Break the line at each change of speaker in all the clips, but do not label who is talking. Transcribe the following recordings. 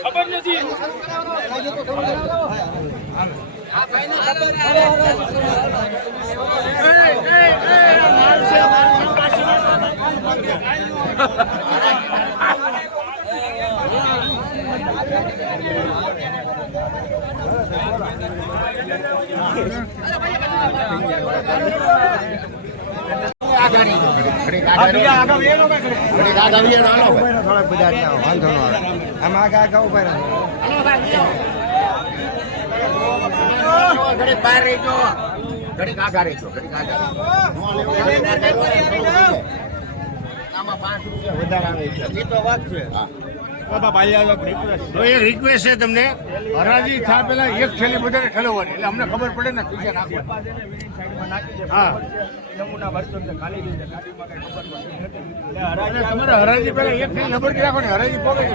ખબર નથી
થોડાક બધા ત્યાં વાંધો ન આવે આમ આગા આગા ઊભા રહે
ઘડીક બહાર રહેજો ઘડીક આગા રહેજો ઘડીક આગા આમાં પાંચ રૂપિયા વધારે તો વાત છે
તો એ રિક્વેસ્ટ છે તમને હરાજી થયા પેલા એક થેલી બધાને ઠલવવાની. એટલે અમને ખબર પડે ને પૈસા નાખવા હા. હરાજી પેલા એક થેલી નંબર રાખો હરાજી પોગે છે.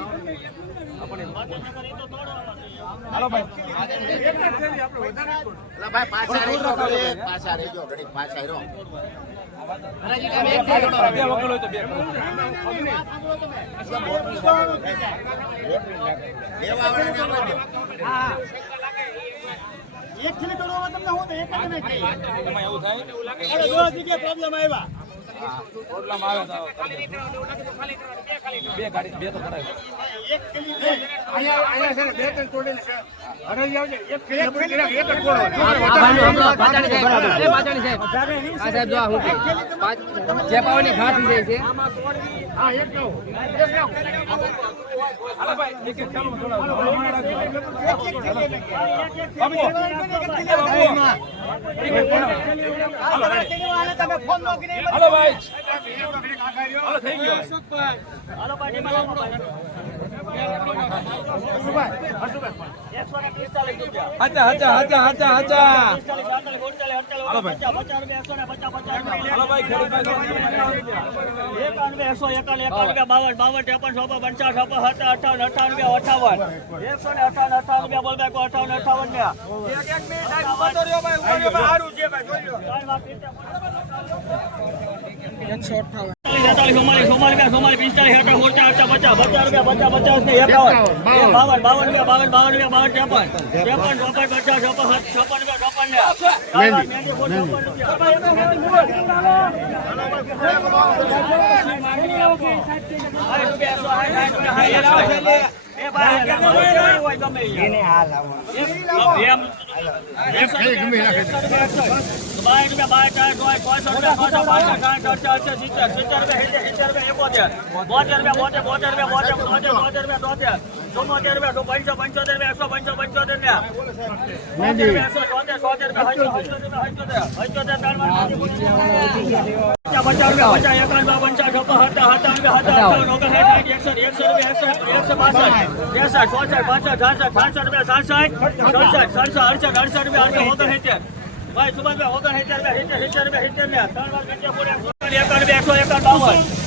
એક જ છે.
એક જ થેલી. એક થેલી રબડથી રાખે, એક થેલી નાખો.
ઓલી લાવો ને ઓલી લાવો ને.
એવું નહીં.
પ્રોબ્લેમ એક, એક,
તમે
એક.
એક જ તો નહીં. જે પાવાની ઘાટ કઈ વાંધો નહીં.
હા, એક
લાવો. એક લાવો.
હાચા
ભાઈ પચાસ રૂપિયા, એકસો ને પચાસ, પચાસ રૂપિયા.
હાલો
એકાણવે, એકસો એકાણું રૂપિયા, બાવન, બાવન, ત્રેપન, ચોપન, પંચાસ છપ્પન, હતા અઠાવન, અઠાવન રૂપિયા, અઠાવન. એકસો ને અઠાવન, અઠાવન રૂપિયા, બોલ ભાઈ, અઠાવન, અઠાવન ને. બેતાલીસ, ચુમ્માલીસ, ચુમ્માલીસ રૂપિયા, ચુમ્માલીસ, પિસ્તાલીસ, અઠાવન, ઓગણચાલીસ, પચાસ, પચાસ રૂપિયા, પચાસ, પચાસ ને એકાવન.
બાવન.
બાવન, બાવન રૂપિયા, બાવન, બાવન રૂપિયા, બાવન, ત્રેપન. ત્રેપન, ચોપન, પચાસ, છપ્પન, છપ્પન રૂપિયા, બોતેર રૂપિયા, બોતેર, બોતેર રૂપિયા, બોતેર, બોતેર, બોતેર રૂપિયા, તોતેર. ચુમ્મોતેર રૂપિયા, તો પંચો, પંચોતેર રૂપિયા, એકસો પંચો, પંચોતેર રૂપિયા. પચાસ, પચાસ પચાસ, એકસો, એકાવન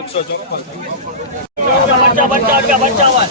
એકસો ચોપન પંચાવન પંચાવન પંચાવન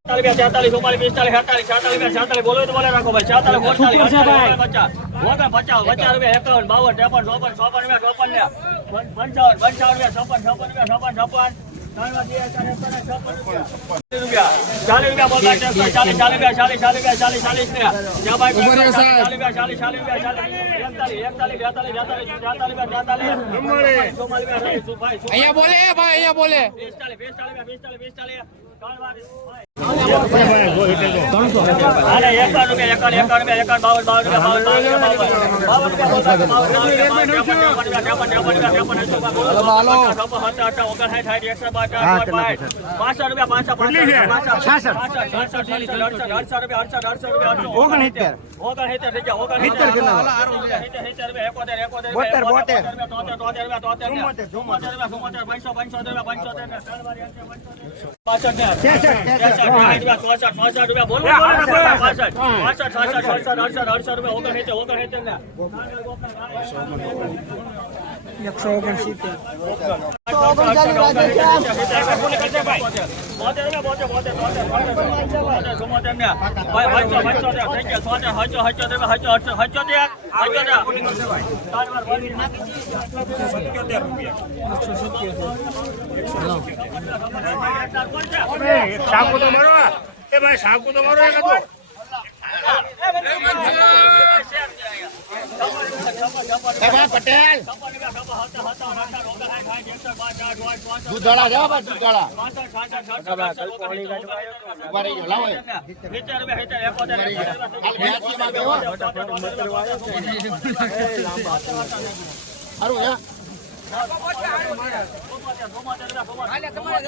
ચાલીસ ઓગણચાલીસ પિસ્તાલીસ અડતાલીસ છાતાલીસ બોલો તો બોલે રાખો ભાઈ છાતાલીસ ઓગણચાલીસ પચાસ ઓગણ પચાસ પચાસ રૂપિયા એકાવન બાવન ત્રેપન ચોપન ચોપન રૂપિયા ચોપન ને પંચાવન પંચાવન રૂપિયા છપ્પન છપ્પન રૂપિયા છપ્પન છપ્પન
અહીંયા બોલે ભાઈ અહીંયા બોલે
બોતેર બોતેર
રૂપિયા પંચોતેર રૂપિયા પંચોતેર રૂપિયા એકસો ઓગણસિત્તેર.
સાકુ તો મારો એ ભાઈ સાકુ તો મારો
પટેલ. દૂધવાળા જાવ બા દૂધવાળા. ઊભા રહી લાવો હારું યા
તમારે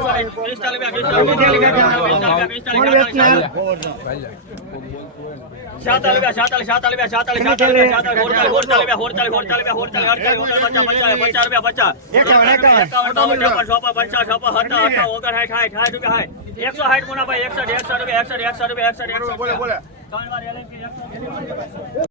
એકસો સાઠ ગુના ભાઈ એકસઠ એકસઠ રૂપિયા એકસઠ એકસઠ. રૂપિયા એકસઠ એકસઠ રૂપિયા ત્રણ વાર એલએમપી એકસો